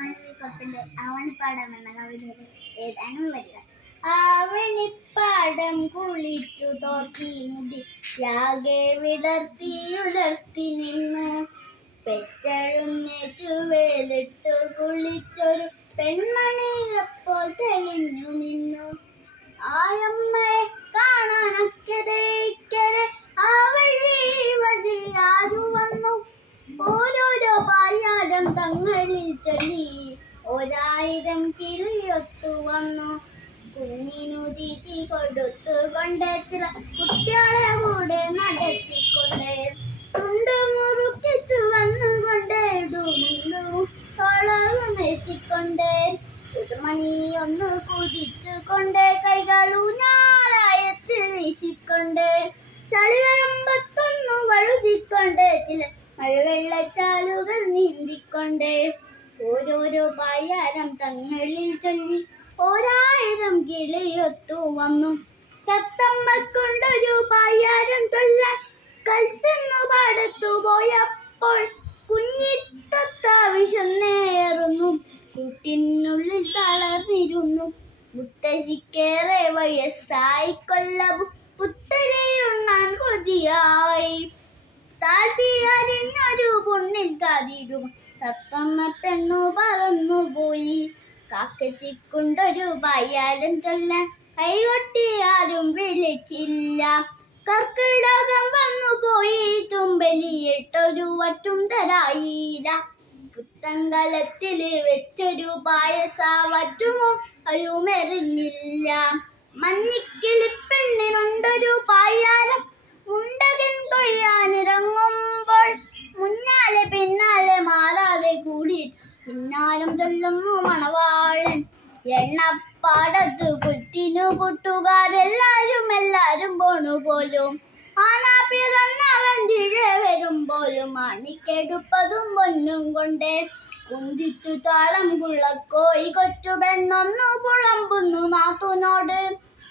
ആവണിക്കുപ്പന്റെ ആവണിപ്പാടം എന്ന കവിതയുടെ ഏതാനും വരിക. ആവണിപ്പാടം കുളിച്ചു തോർത്തി മുടി യാകെ വിടർത്തി ഉലർത്തി നിന്നു. പെറ്റഴുന്നേറ്റു വേലിട്ടു കുളിച്ചൊരു പെൺമണിയപ്പോൾ തെളിഞ്ഞു നിന്നു. ആയമ്മയെ കാണാനക്കരെ ഇക്കരെ ആ വഴി വഴിയാരു വന്നു. ഓരോരോ പായാരം തങ്ങളിൽ ചൊല്ലി ഒരായിരം കിളിയൊത്തു വന്നു. കുഞ്ഞിനു തീറ്റി കൊടുത്തു കൊണ്ട് ചില കുട്ടികളെ കൂടെ നടത്തിക്കൊണ്ട് തുണ്ടു മുറുക്കിച്ചു വന്നുകൊണ്ട് ഇടുമുണ്ടു കളവും എത്തിക്കൊണ്ട് പുതുമണി ഒന്ന് കുതിച്ചുകൊണ്ട് കൈകളു ഞാറായത്തിൽ വീശിക്കൊണ്ട് ചളിവരമ്പത്തൊന്നു വഴുതിക്കൊണ്ട് ചില മഴവെള്ളച്ചാലുകൾ നീന്തിക്കൊണ്ട് ഓരോരോ പായാരം തങ്ങളിൽ ചൊല്ലി ഒരായിരം കിളിയൊത്തു വന്നു. തത്തമ്മക്കൊണ്ടൊരു പായാരം ചൊല്ലാൻ കൽത്തെന്നു പാടത്തു പോയപ്പോൾ കുഞ്ഞിത്തത്ത വിശന്നേറുന്നു. കൂട്ടിനുള്ളിൽ തളർന്നിരുന്നു. മുത്തശ്ശിക്കേറെ വയസ്സായി കൊല്ലവും പുത്തരിയുണ്ണാൻ കൊതിയായി. താഴ്ത്തിയരിഞ്ഞൊരു പുണ്ണിൽ കാതിരും തത്തമ്മ പെണ്ണു പറന്നുപോയി. കാക്കച്ചിക്കൊണ്ടൊരു പായാരം ചൊല്ലാൻ കൈകൊട്ടിയാരും വിളിച്ചില്ല. കർക്കിടകം വന്നുപോയി തുമ്പലിയിട്ടൊരു വറ്റും തരായില്ല. പുത്തങ്കലത്തില് വെച്ചൊരു പായസ വറ്റുമോ അയുമെറിഞ്ഞില്ല. മഞ്ഞിക്കിളിപ്പെണ്ണിനുണ്ടൊരു പായാരം മുണ്ടകൻ കൊയ്യാനിറങ്ങുമ്പോൾ മുന്നാലെ പിന്നാലെ മാറാതെ കൂടി പിന്നാലും ചൊല്ലുന്നു മണവാളൻ. എണ്ണപ്പാടത്ത് കുറ്റിനു കൂട്ടുകാരെല്ലാരും പോണു പോലും. ആനാ പിറന്നവൻ തിഴെ വരുമ്പോലും മാണിക്കെടുപ്പതും പൊന്നും കൊണ്ടേ. കുന്തിച്ചു താളം കുള്ളക്കോയി കൊച്ചു പെണ്ണൊന്നു പുളമ്പുന്നു നാത്തുനോട്.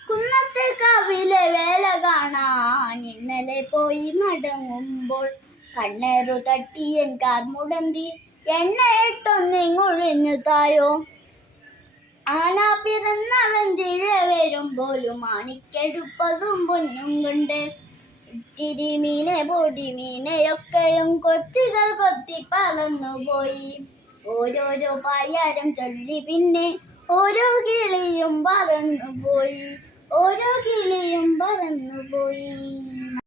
കുന്നത്തെ കാവിലെ വേല കാണാൻ ഇന്നലെ പോയി മടങ്ങുമ്പോൾ കണ്ണേറു തട്ടിയൻ കാർമുടന്തി എണ്ണയിട്ടൊന്നിങ്ങൊഴിഞ്ഞു തായോ. ആനാ പിറന്നവൻ തിഴെ വരുമ്പോലും മാണിക്കെടുപ്പതും പൊന്നും കൊണ്ട്. ഇത്തിരി മീനെ പൊടി മീനെയൊക്കെയും കൊത്തികൾ കൊത്തി പറന്നുപോയി. ഓരോരോ പായാരം ചൊല്ലി പിന്നെ ഓരോ കിളിയും പറന്നുപോയി. ഓരോ കിളിയും പറന്നുപോയി.